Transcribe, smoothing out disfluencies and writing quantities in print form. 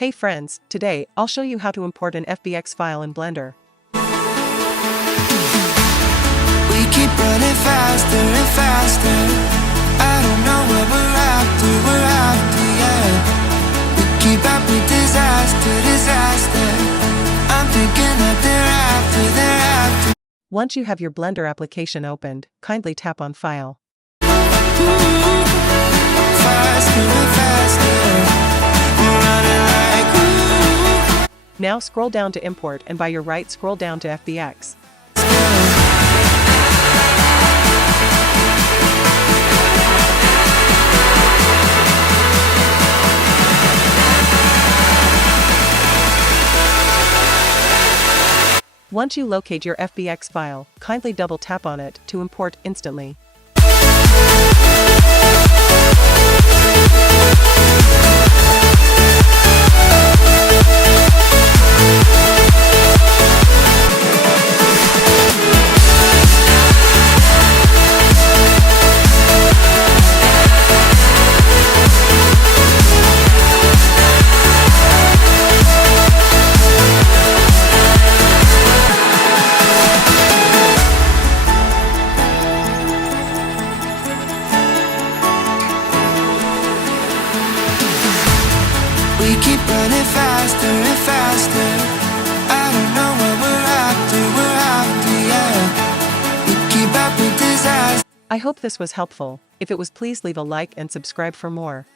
Hey friends, today I'll show you how to import an FBX file in Blender. We keep running faster and faster. I don't know what we're after, yeah. We keep up with disaster. I'm thinking that they're after. Once you have your Blender application opened, kindly tap on File. Faster and faster. We're running like Now scroll down to Import and by your right scroll down to FBX. Once you locate your FBX file, kindly double tap on it to import instantly. we keep running faster and faster. I don't know what we're after, yeah. We keep up with disaster. I hope this was helpful. If it was, please leave a like and subscribe for more.